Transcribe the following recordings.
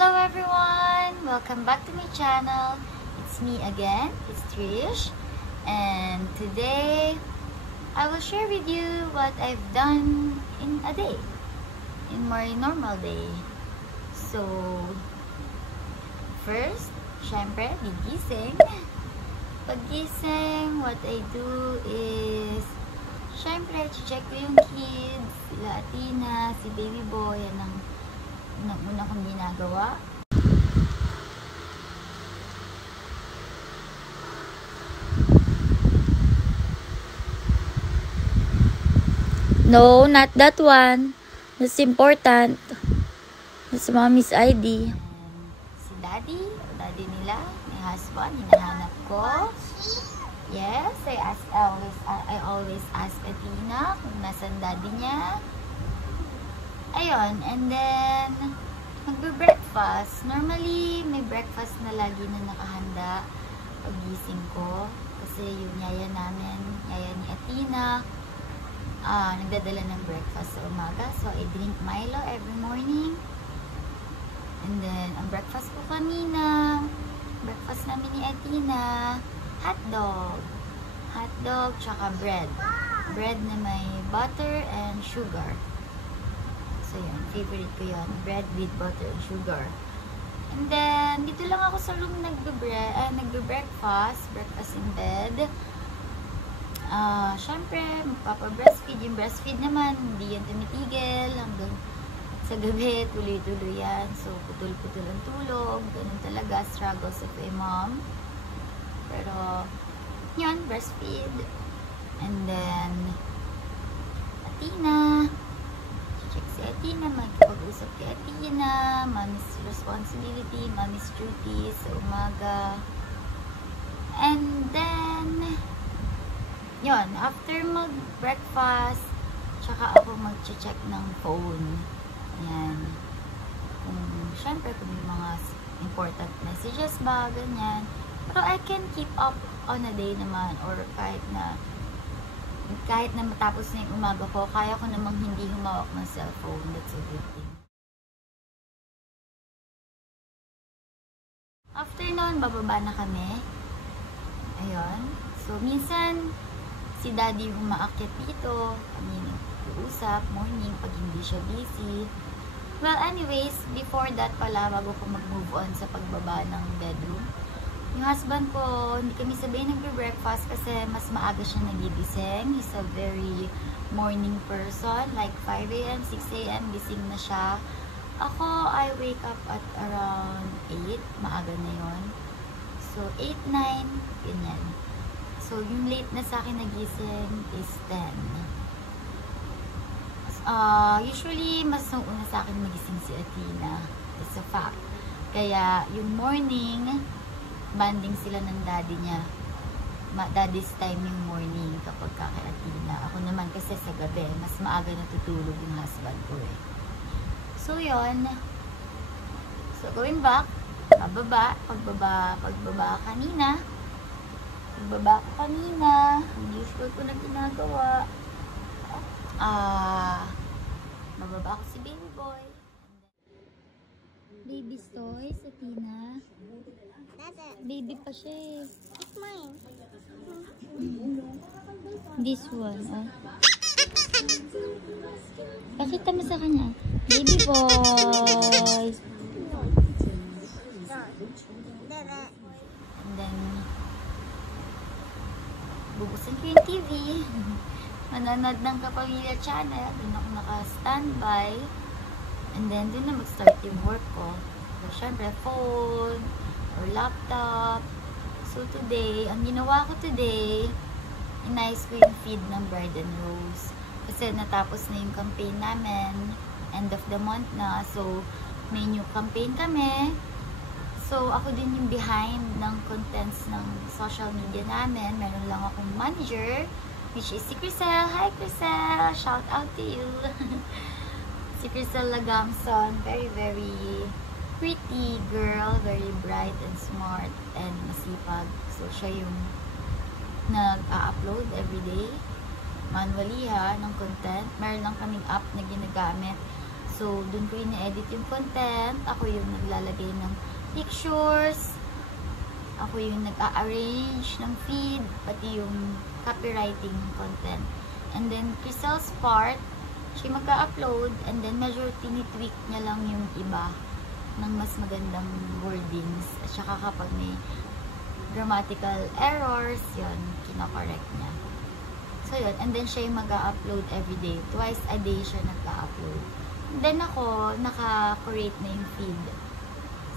Hello everyone! Welcome back to my channel. It's me again, it's Trish. And today, I will share with you what I've done in a day. In my normal day. So, first, syempre, gigising. Paggising, what I do is, syempre, check ko yung kids, sila Athena, si baby boy, yan ang una kong ginagawa. No, not that one. That's important. That's mommy's ID. Si daddy nila, my husband, hinahanap ko. Yes, I always ask Athena kung nasan daddy niya. Ayun, and then magbe-breakfast. Normally, may breakfast na lagi na nakahanda pagising ko. Kasi yung yaya namin, yaya ni Athena, nagdadala ng breakfast sa umaga. So, I drink Milo every morning. And then, ang breakfast ko kanina, breakfast namin ni Athena, hotdog. Hotdog, tsaka bread. Bread na may butter and sugar. So, yun. Favorite ko yun. Bread with butter and sugar. And then, dito lang ako sa room nagbe-breakfast. Breakfast in bed. Syempre, magpapa-breastfeed. Yung breastfeed naman, hindi yan tumitigil. Hanggang sa gabi, tuloy-tuloy yan. So, putol-putol ang tulog. Ganun talaga, struggles of a mom. Pero, yun, breastfeed. And then, Athena. Check si Athena, magpag-usap kay Athena, mommy's responsibility, mommy's duty sa umaga. And then, yun, after mag-breakfast, tsaka ako mag-check ng phone. Ayan. Syempre, kung may mga important messages ba, ganyan. Pero I can keep up on a day naman, or kahit na matapos na yung umaga ko, kaya ko namang hindi humawak ng cellphone. That's a good thing. After nun, bababa na kami. Ayun. So, minsan, si daddy umaakyat dito. Kami nag-uusap, morning, pag hindi siya busy. Well, anyways, before that pala, bago ko mag-move on sa pagbaba ng bedroom, yung husband ko, hindi kami sabay nagbe-breakfast kasi mas maaga siya nagigising. He's a very morning person. Like 5 a.m., 6 a.m. gising na siya. Ako, I wake up at around 8. Maaga na yon. So, 8, 9, ganyan. So, yung late na sa akin nagising is 10. Usually, mas una sa akin magising si Athena. It's a fact. Kaya, yung morning, banding sila ng daddy niya. Daddy's time yung morning kapag kay Athena. Ako naman kasi sa gabi, mas maaga natutulog yung husband ko eh. So, yun. So, going back, pagbaba kanina. Pagbaba ko kanina, ang usual ko na ginagawa. Bababa ko si baby boy. Baby's toys, Athena. Baby pa siya eh. It's mine. This one, oh. Pakita mo sa kanya. Baby boy. And then, bubuksan ko yung TV. Manonood ng Kapamilya Channel. Doon ako naka-standby. And then, doon na mag-start yung work ko. So, syempre, phone, or laptop. So, today, ang ginawa ko today, inayos ko yung feed ng Bride and Rose. Kasi natapos na yung campaign namin. End of the month na. So, may new campaign kami. So, ako din yung behind ng contents ng social media namin. Meron lang akong manager, which is si Crisel. Hi, Crisel! Shout out to you! Si Crisel Lagamson. Very, very pretty girl, very bright and smart and masipag. So, siya yung nag-upload everyday. Manually ng content. Meron lang kaming app na ginagamit. So, dun ko ina-edit yung content. Ako yung naglalagay ng pictures. Ako yung nag-a-arrange ng feed, pati yung copywriting ng content. And then, Crisel's part, siya mag-a-upload, and then medyo tinitweak niya lang yung iba ng mas magandang wordings. At saka kapag may grammatical errors, yun, kinokorrect niya. So, yun. And then, siya yung mag-a-upload everyday. Twice a day siya nag-a-upload. Then, ako, naka-create na yung feed.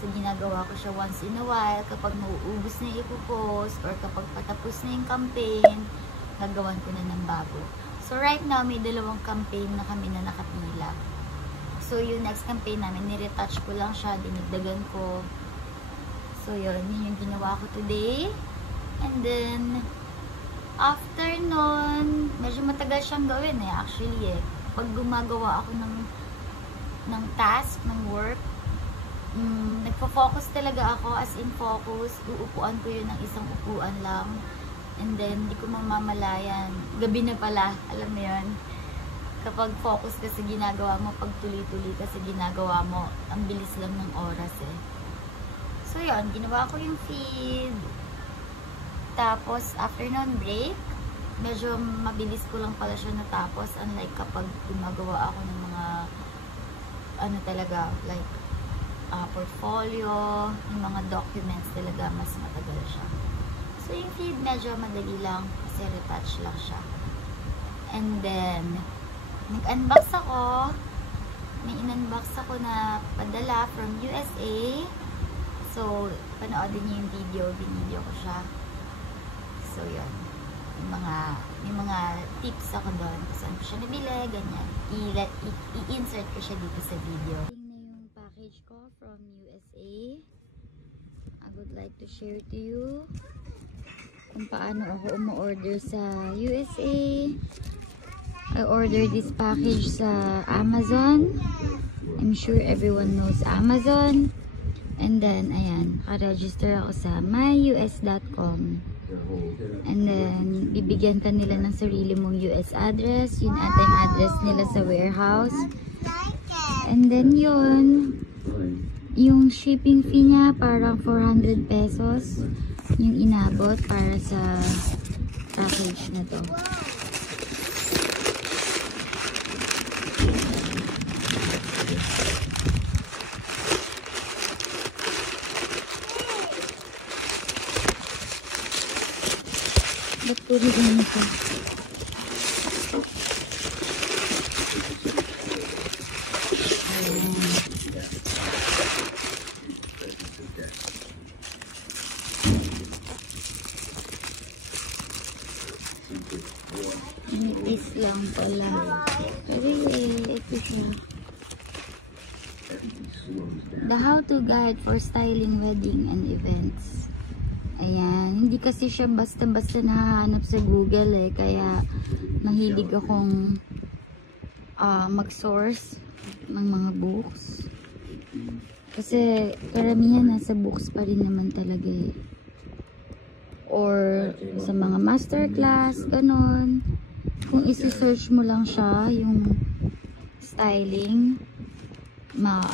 So, ginagawa ko siya once in a while. Kapag nauubos na yung ipopost, or kapag patapos na yung campaign, nagawan ko na ng bago. So, right now, may 2 campaign na kami na nakapila. So, yung next campaign namin, niretouch ko lang siya, dinagdagan ko. So, yun yung ginawa ko today. And then, after nun, medyo matagal siyang gawin actually Pag gumagawa ako ng task, ng work, nagpo-focus talaga ako, as in focus. Uupuan ko yun ng isang upuan lang. And then, di ko mamamalayan. Gabi na pala, alam mo yun. Kapag focus ka sa ginagawa mo, pag tuloy-tuloy ka sa ginagawa mo, ang bilis lang ng oras So, yun, ginawa ko yung feed. Tapos, afternoon break, medyo mabilis ko lang pala siya natapos. Unlike kapag gumagawa ako ng mga, talaga, like, portfolio, yung mga documents talaga, mas matagal siya. So, yung feed, medyo madali lang kasi retouch lang siya. And then, nag-unbox ako. May in-unbox ako na padala from USA. So, panoodin niyo yung video ko siya. So, yun. May mga tips ako doon. Kung saan ko siya nabili, ganyan. I-insert ko siya dito sa video. Tingnan na yung package ko from USA. I would like to share to you kung paano ako umu-order sa USA. I ordered this package sa Amazon. I'm sure everyone knows Amazon. And then, ayan, naka-register ako sa myus.com. And then, bibigyan ka nila ng sarili mong US address. Yun ata yung address nila sa warehouse. And then, yung shipping fee niya, parang 400 pesos. Yung inabot para sa package na to. Ba't puro ganito? Nitis lang pala. Pero ito siya. The how-to guide for styling wedding and events. Ayan, hindi kasi siya basta-basta nahahanap sa Google kaya mahilig akong mag-source ng mga books. Kasi karamihan nasa books pa rin naman talaga Or sa mga masterclass, ganon. Kung isi-search mo lang siya, yung styling,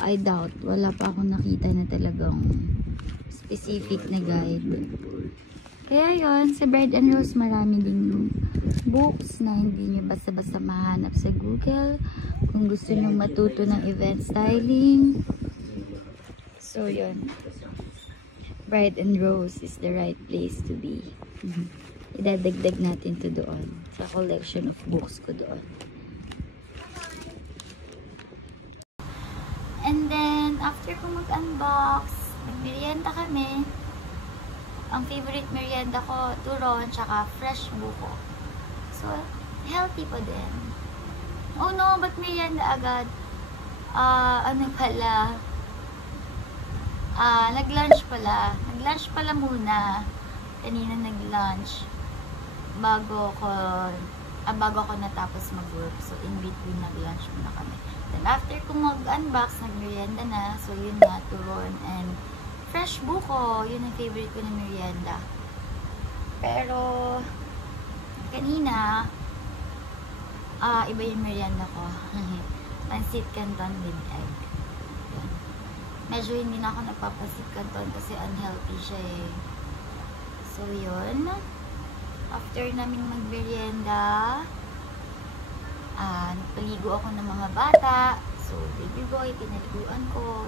I doubt, wala pa akong nakita na talagang specific na guide. Kaya yon sa Bride and Rose marami din books na hindi nyo basta-basta mahanap sa Google. Kung gusto nyo matuto ng event styling. So yon, Bride and Rose is the right place to be. Idadagdag natin to doon sa collection of books ko doon. And then after ko mag-unbox, nagmerienda kami. Ang favorite merienda ko, turon, tsaka fresh buko. So, healthy pa din. Oh no, ba't merienda agad? Nag-lunch pala. Nag-lunch pala muna. Kanina nag-lunch. Bago ako natapos mag-work. So, in between nag-lunch muna kami. Then, after ko mag-unbox, nag-merienda na. So, yun na, turon and fresh buko, yun ang favorite ko na merienda. Pero, kanina, iba yung merienda ko. Pancit canton with egg. Yan. Medyo hindi na ako nagpapansit canton kasi unhealthy siya eh. So, yun. After namin magmerienda, nagpaligo ako ng mga bata. So, baby boy, pinaliguan ko.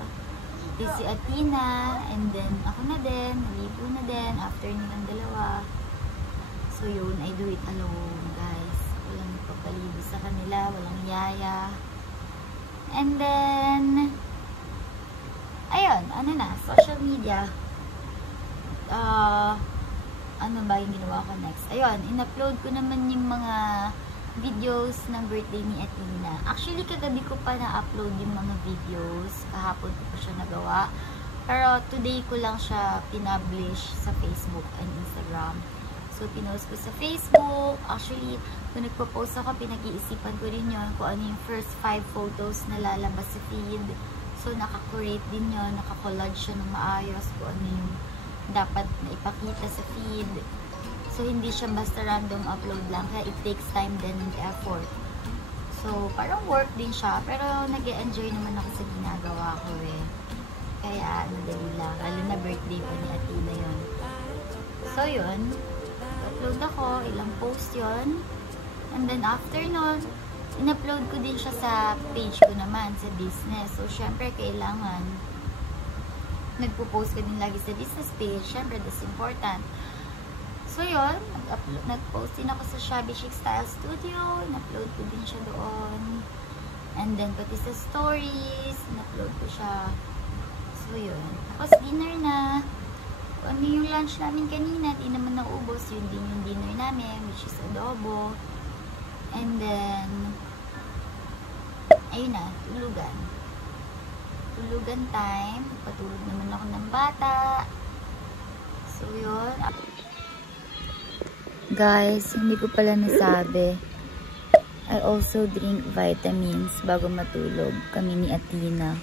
Si Athena, and then ako na din, naligo na din after nilang dalawa. So, yun, I do it alone, guys. Walang papaligo sa kanila, walang yaya. And then, ayun, ano na, social media. Ano ba yung ginawa ko next? Ayun, in-upload ko naman yung mga videos ng birthday ni Athena. Actually, kagabi ko pa na-upload yung mga videos. Kahapon ko pa siya nagawa. Pero today ko lang siya pinablish sa Facebook and Instagram. So, pinost ko sa Facebook. Actually, kung nagpo-post ako, pinag-iisipan ko rin yun kung ano yung first 5 photos na lalabas sa feed. So, nakakurate din yun. Nakakollage siya ng maayos kung ano yung dapat na ipakita sa feed. So, hindi siya basta random upload lang. Kaya it takes time din and effort. So, parang work din siya. Pero, nag-e-enjoy naman ako sa ginagawa ko eh. Kaya, madali lang. Lalo na birthday pa ni Athena yun. So, yun. Upload ako. Ilang post yun. And then, after nun, in-upload ko din siya sa page ko naman, sa business. So, syempre, kailangan nagpo-post ka din lagi sa business page. Syempre, that's important. So, yun. Nag-post din ako sa Shabby Chic Style Studio. In-upload ko din siya doon. And then, pati sa stories, in-upload ko siya. So, yun. Tapos, dinner na. Ano yung lunch namin kanina, di naman naubos. Yun din yung dinner namin, which is adobo. And then, ayun na, tulugan. Tulugan time. Patulog naman ako ng bata. So, yun. Guys, hindi ko pala nasabi. I also drink vitamins bago matulog. Kami ni Athena.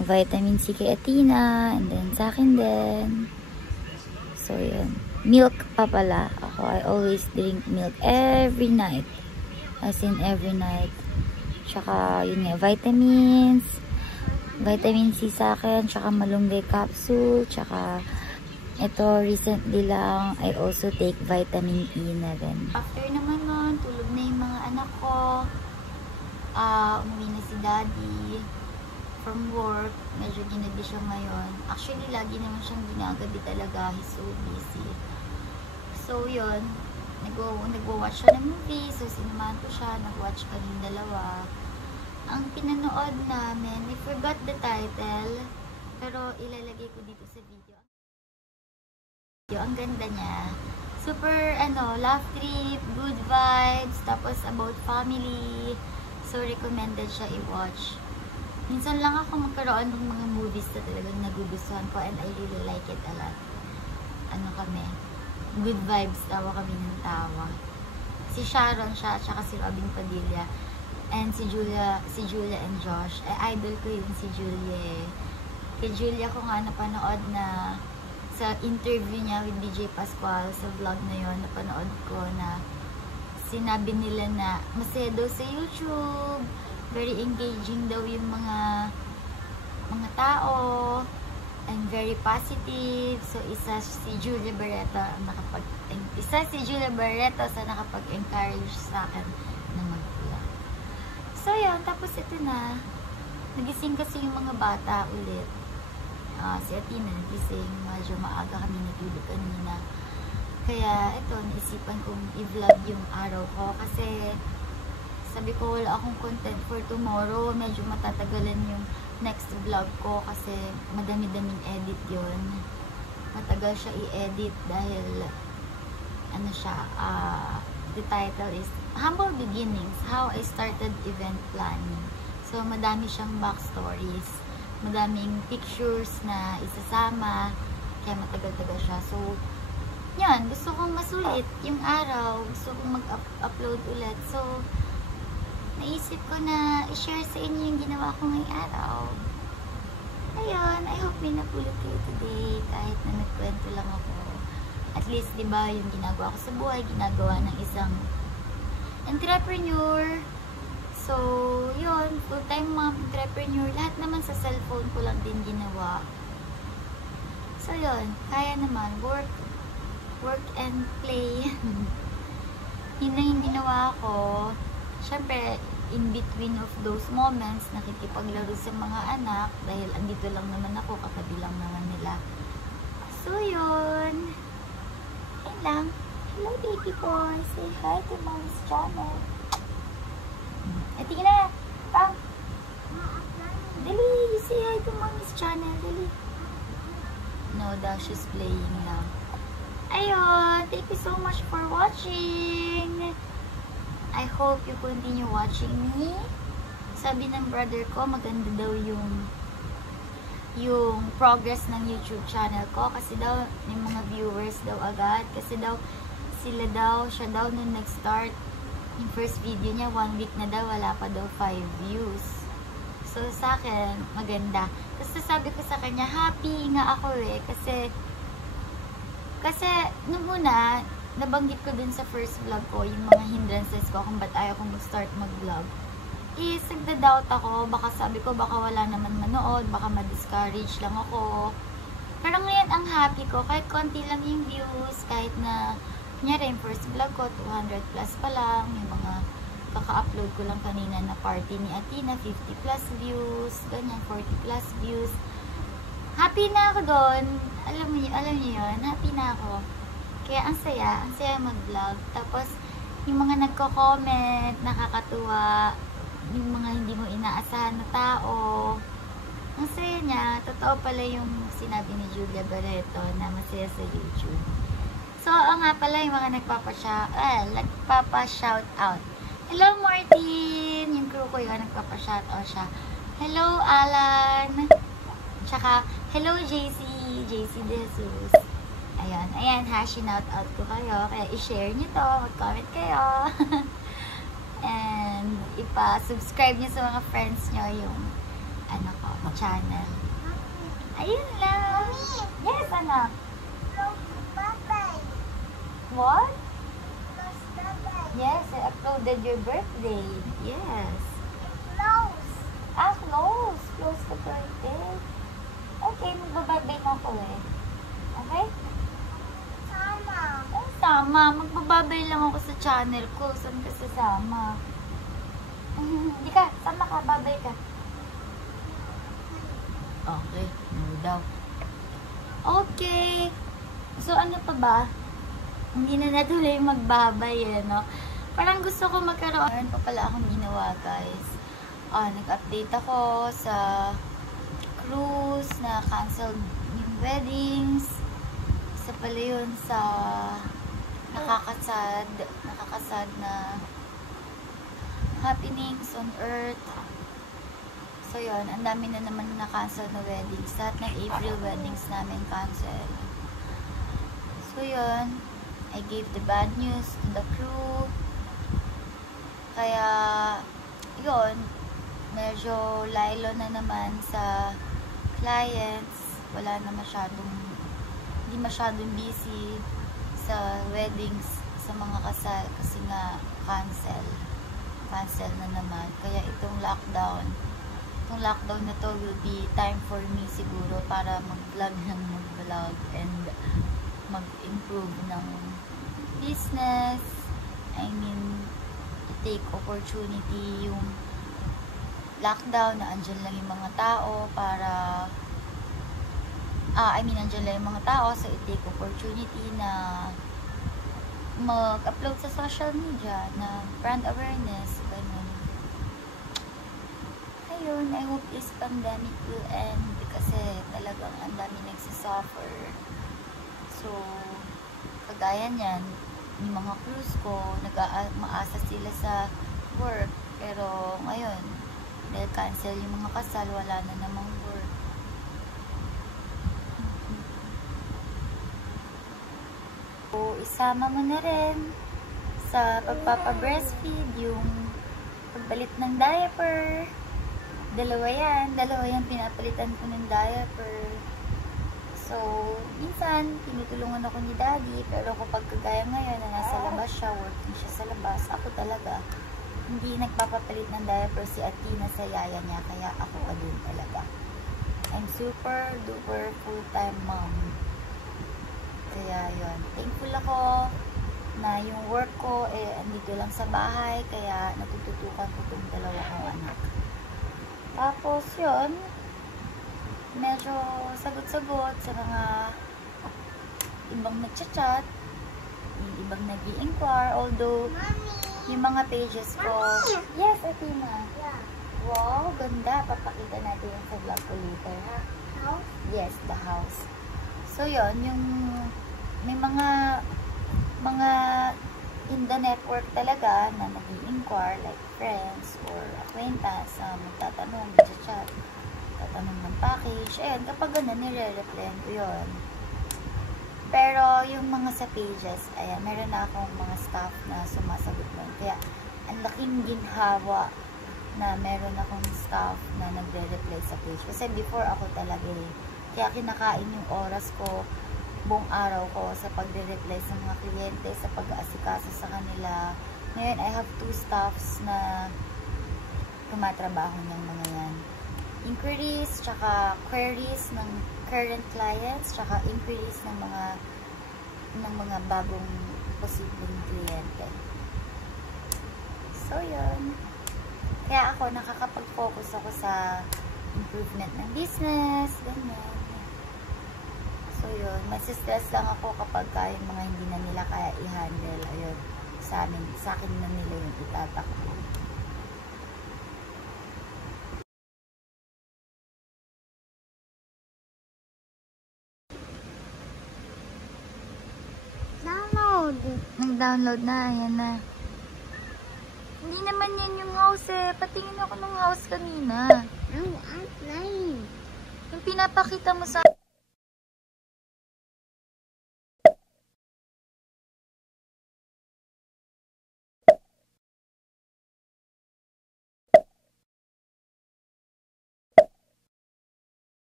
Vitamin C kay Athena. And then sa akin din. So, yun. Milk pa pala. Ako, I always drink milk every night. As in, every night. Tsaka, yun nga, vitamins. Vitamin C sa akin. Tsaka malunggay capsule. Tsaka, ito, recently lang, I also take vitamin E na rin. After naman nun, tulog na yung mga anak ko. Umuwi na si Daddy from work. Medyo ginagabi siya ngayon. Actually, lagi naman siyang ginagabi talaga. He's so busy. So, yun. Nagwa-watch siya ng movie. So, sinamahan ko siya. Nag-watch kaming dalawa. Ang pinanood namin, I forgot the title. Pero, ilalagay ko dito sa video. Ang ganda niya. Super, love trip, good vibes, tapos about family. So, recommended siya i-watch. Minsan lang ako magkaroon ng mga movies na talagang nagugustuhan ko and I really like it a lot. Kami, good vibes, tawa kami ng tawa. Si Sharon siya, tsaka si Robin Padilla. And si Julia and Josh. Idol ko yun si Julia eh. Kay Julia ko nga napanood na sa interview niya with DJ Pascual, sa vlog na yon, napanood ko na sinabi nila na masaya daw sa YouTube, very engaging daw yung mga tao, and very positive. So, isa si Julia Barreto sa nakapag-encourage sa akin na mag-vlog. So, yun. Tapos, ito na. Nagising kasi yung mga bata ulit. Si Athena nagising, medyo maaga kami natulog kanina. Kaya ito, naisipan kong i-vlog yung araw ko kasi sabi ko wala akong content for tomorrow. Medyo matatagalan yung next vlog ko kasi madami-daming edit yon. Matagal siya i-edit dahil the title is Humble Beginnings, How I Started Event Planning. So, madami siyang backstories. Madaming pictures na isasama, kaya matagal-tagal siya. So, yan, gusto kong masulit yung araw, gusto kong mag-upload ulit. So, naisip ko na i-share sa inyo yung ginawa ko ngayong araw. Ayun, I hope may napulot kayo today, kahit na nagkwento lang ako. At least, diba, yung ginagawa ko sa buhay, ginagawa ng isang entrepreneur. So, yun, full-time mom, entrepreneur, lahat naman sa cellphone ko lang din ginawa. So, yun, kaya naman, work and play. Yun na yung ginawa ko. Siyempre, in between of those moments, nakikipaglaro sa mga anak, dahil andito lang naman ako, katabi lang naman nila. So, yun. Ayun lang. Hello, baby boy. Say hi to Mom's channel. Ay, tingin na. Pang. Dali, say hi to Mommy's channel. Dali. No, daw, she's playing now. Ayun, thank you so much for watching. I hope you continue watching me. Sabi ng brother ko, maganda daw yung progress ng YouTube channel ko. Kasi daw, may mga viewers daw agad. Kasi daw, siya daw nung nag-start yung first video niya, 1 week na daw, wala pa daw 5 views. So, sa akin, maganda. Kasi sabi ko sa kanya, happy nga ako eh. Kasi nung una, nabanggit ko dun sa first vlog ko, yung mga hindrances ko kung ba't ayaw kong mag-start mag-vlog. Is, nagda-doubt ako, baka sabi ko, baka wala naman manood, baka ma-discourage lang ako. Pero ngayon, ang happy ko, kahit konti lang yung views, kahit na, kunyari, yung first vlog ko, 200 plus pa lang, yung mga kaka-upload ko lang kanina na party ni Atina, 50 plus views, ganyan, 40 plus views. Happy na ako doon. Alam niyo yun, happy na ako. Kaya ang saya mag-vlog. Tapos, yung mga nagko-comment, nakakatuwa, yung mga hindi mo inaasahan na tao, ang saya niya. Totoo pala yung sinabi ni Julia Barreto na masaya sa YouTube. So, nga pala yung mga nagpapa-shout out. Hello, Martin! Yung crew ko yun, nagpapa-shout out siya. Hello, Alan! Tsaka, hello, JC De Jesus. Ayan, shout out ko kayo. Kaya i-share nyo to, mag-comment kayo. And, ipa-subscribe nyo sa mga friends nyo yung, channel. Ayun lang. Yes, anak. What? Yes, I uploaded your birthday. Yes. Close. Close the birthday. Okay, magbababay na ako eh. Okay? Sama. Magbababay lang ako sa channel ko. Saan ka sasama? Hindi ka. Sama ka. Babay ka. Okay. No daw. Okay. So, ano pa ba? Hindi na natuloy magbabay eh, no? Parang gusto ko magkaroon. Meron pa pala akong ginawa, guys. Nag-update ako sa cruise na canceled yung weddings. Isa pala yun sa nakakasad na happenings on earth. So yun, ang dami na naman na-cancel na weddings. Lahat ng April weddings namin cancel. So yun, I gave the bad news to the crew. Kaya yun, medyo laylo na naman sa clients. Wala na hindi masyadong busy sa weddings, sa mga kasal, kasi nga cancel na naman. Kaya itong lockdown na to will be time for me siguro para mag-vlog and mag-improve ng business. I mean, to take opportunity yung lockdown na andyan lang yung mga tao para andyan lang yung mga tao, so i-take opportunity na mag-upload sa social media na brand awareness, ganun. Ayun, I hope this pandemic will end kasi talagang ang dami nagsisuffer. So, kagaya niyan, yung mga crews ko, maasa sila sa work, pero ngayon, dahil cancel yung mga kasal, wala na namang work. So, isama mo na rin sa pagpapa-breastfeed yung pagbalit ng diaper. Dalawa yan pinapalitan ko ng diaper. So, minsan, tinutulungan ako ni Daddy, pero kapag kagaya ngayon na nasa labas siya, working siya sa labas, ako talaga hindi nagpapapalit ng diaper si Athena sa yaya niya, kaya ako pa din talaga. I'm super duper full-time mom. Kaya yun, thankful ako na yung work ko andito lang sa bahay, kaya natututukan ko itong dalawa kong anak. Tapos yun, medyo sagot-sagot sa mga ibang nagchat-chat, yung ibang nag-i-inquire, although yung mga pages ko, yes, Athena. Yeah. Wow, ganda. Papakita natin yung sa vlog ko later, ha? House? Yes, the house. So, yun, yung may mga in the network talaga na nag-i-inquire, like friends or acquaintance, magtatanong, mag-chat, tatanong ng package. Ayan, kapag ganun, nire-replyan ko yun. Pero, yung mga sa pages, ayan, meron na akong mga staff na sumasagot nun. Kaya, ang laking ginhawa na meron akong staff na nagre-reply sa page. Kasi before ako talaga kaya kinakain yung oras ko, buong araw ko sa pagre-reply sa mga kliyente, sa pag-aasikaso sa kanila. Ngayon, I have 2 staffs na tumatrabaho ng mga yan. Inquiries, tsaka queries ng current clients, tsaka inquiries ng mga bagong posibleng kliyente. So, yun. Kaya ako, nakakapag-focus ako sa improvement ng business, ganyan. So, yun. Masistress lang ako kapag yung mga hindi na nila kaya i-handle. Ayun, sa akin na nila yung itatakbo. Download. Nag-download na, ayan na. Hindi naman yan yung house eh. Patingin ako ng house kanina. No, I'm playing. Yung pinapakita mo sa